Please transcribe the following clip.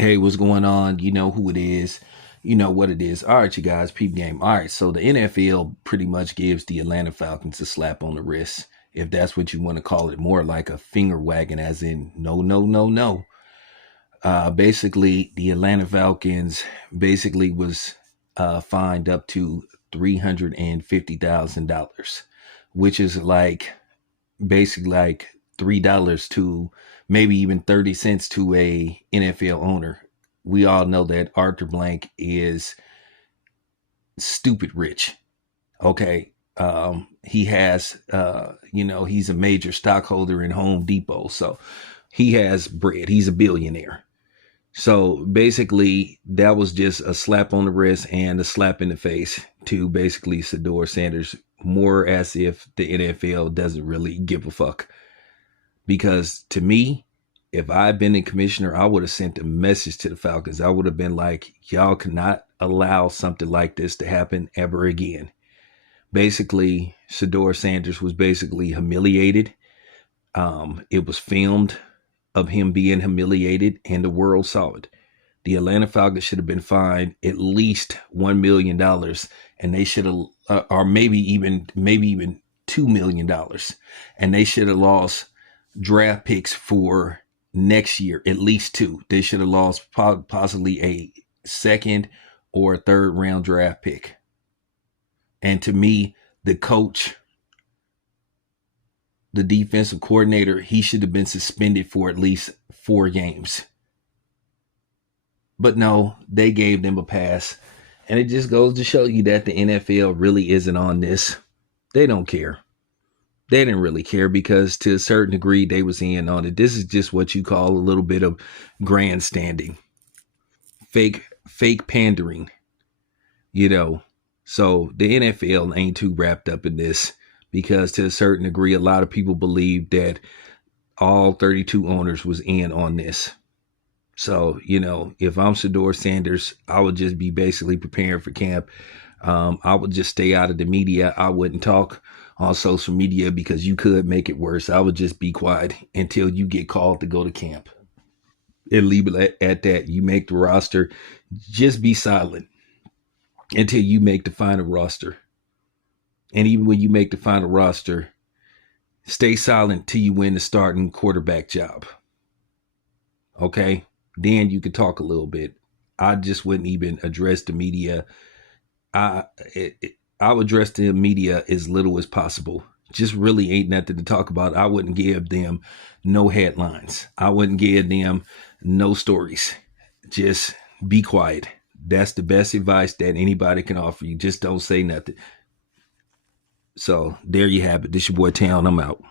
Hey, what's going on? You know who it is. You know what it is. All right, you guys, peep game. All right, so the NFL pretty much gives the Atlanta Falcons a slap on the wrist, if that's what you want to call it, more like a finger wagging, as in no, no, no, no. Basically, the Atlanta Falcons basically was fined up to $350,000, which is like basically like $3 to maybe even 30 cents to a NFL owner. We all know that Arthur Blank is stupid rich. Okay. He has, he's a major stockholder in Home Depot. So he has bread. He's a billionaire. So basically, that was just a slap on the wrist and a slap in the face to basically Sador Sanders, more as if the NFL doesn't really give a fuck. Because to me, if I'd been a commissioner, I would have sent a message to the Falcons. I would have been like, y'all cannot allow something like this to happen ever again. Basically, Sador Sanders was basically humiliated. It was filmed of him being humiliated, and the world saw it. The Atlanta Falcons should have been fined at least $1 million, and they should have, or maybe even $2 million, and they should have lost draft picks for next year, at least two. They should have lost possibly a second or a third round draft pick. And to me, the coach, the defensive coordinator, he should have been suspended for at least 4 games. But no, they gave them a pass. And it just goes to show you that the NFL really isn't on this. They don't care. They didn't really care because to a certain degree they was in on it. This is just what you call a little bit of grandstanding. Fake pandering. So the NFL ain't too wrapped up in this because to a certain degree, a lot of people believe that all 32 owners was in on this. So, if I'm Sador Sanders, I would just be basically preparing for camp. I would just stay out of the media. I wouldn't talk on social media because you could make it worse. I would just be quiet until you get called to go to camp and leave it at that. You make the roster, just be silent until you make the final roster. And even when you make the final roster, stay silent till you win the starting quarterback job. Okay? Then you could talk a little bit. I just wouldn't even address the media. I would address the media as little as possible. Just really ain't nothing to talk about. I wouldn't give them no headlines. I wouldn't give them no stories. Just be quiet. That's the best advice that anybody can offer you. Just don't say nothing. So there you have it. This your boy Town. I'm out.